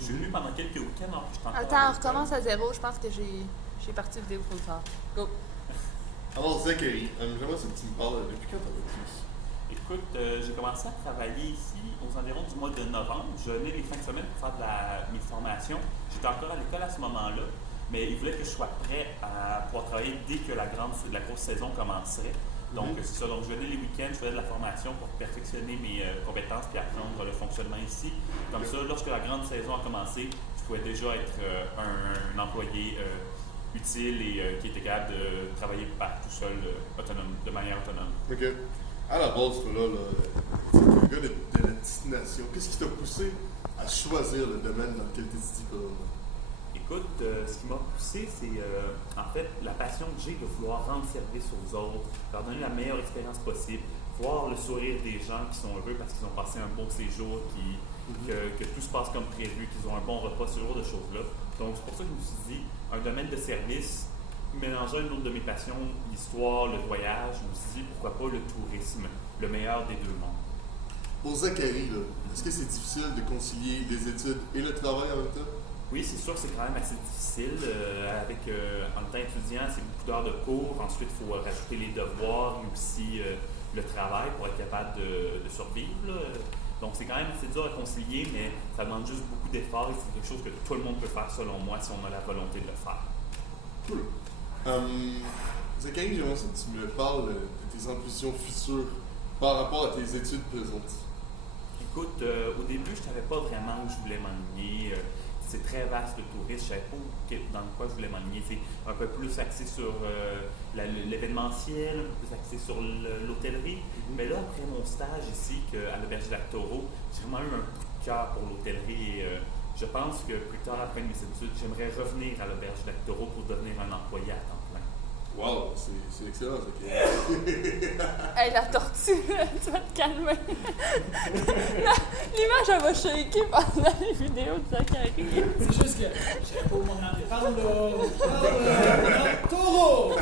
Je suis venu pendant quelques week-ends, en plus, je suis encore à Attends, on l'école. recommence à zéro. Je pense que j'ai parti vidéo trop tard. Go. Alors, Zachary, j'aimerais ça que tu me parles depuis quand t'as vécu ici? Écoute, j'ai commencé à travailler ici aux environs du mois de novembre. Je venais les fins de semaine pour faire mes formations. J'étais encore à l'école à ce moment-là, mais ils voulaient que je sois prêt à pouvoir travailler dès que la grosse saison commencerait. Donc, c'est ça. Donc, je venais les week-ends, je faisais de la formation pour perfectionner mes compétences et apprendre le fonctionnement ici. Comme ça, lorsque la grande saison a commencé, je pouvais déjà être un employé utile et qui était capable de travailler par tout seul, autonome, de manière autonome. Ok. À la base, toi, là, tu es un gars de la destination. Qu'est-ce qui t'a poussé à choisir le domaine dans lequel tu étudies présentement? Écoute, ce qui m'a poussé, c'est en fait la passion que j'ai de vouloir rendre service aux autres, leur donner la meilleure expérience possible, voir le sourire des gens qui sont heureux parce qu'ils ont passé un bon séjour, que tout se passe comme prévu, qu'ils ont un bon repas, ce genre de choses-là. Donc, c'est pour ça que je me suis dit, un domaine de service, mélangeant une autre de mes passions, l'histoire, le voyage, je me suis dit, pourquoi pas le tourisme, le meilleur des deux mondes. Pour Zachary, là, est-ce que c'est difficile de concilier les études et le travail en même temps? Oui, c'est sûr que c'est quand même assez difficile. En temps étudiant, c'est beaucoup d'heures de cours. Ensuite, il faut rajouter les devoirs et aussi le travail pour être capable de survivre, là. Donc, c'est quand même assez dur à concilier, mais ça demande juste beaucoup d'efforts et c'est quelque chose que tout le monde peut faire, selon moi, si on a la volonté de le faire. Cool. Zachary, j'aimerais ça que tu me parles de tes ambitions futures par rapport à tes études présentes. Écoute, au début, je ne savais pas vraiment où je voulais m'enligner. C'est très vaste le tourisme, je ne savais pas dans quoi je voulais m'enligner. C'est un peu plus axé sur l'événementiel, un peu plus axé sur l'hôtellerie. Mais là, après mon stage ici à l'Auberge du Lac-Taureau, j'ai vraiment eu un coup de cœur pour l'hôtellerie et je pense que plus tard, après mes études, j'aimerais revenir à l'Auberge du Lac-Taureau pour devenir un employé à temps plein. Wow, c'est excellent, Zachary. Hey, la tortue, tu vas te calmer. L'image, elle va shaker pendant les vidéos de Zachary. C'est juste que j'avais pas au moment de parle là, taureau!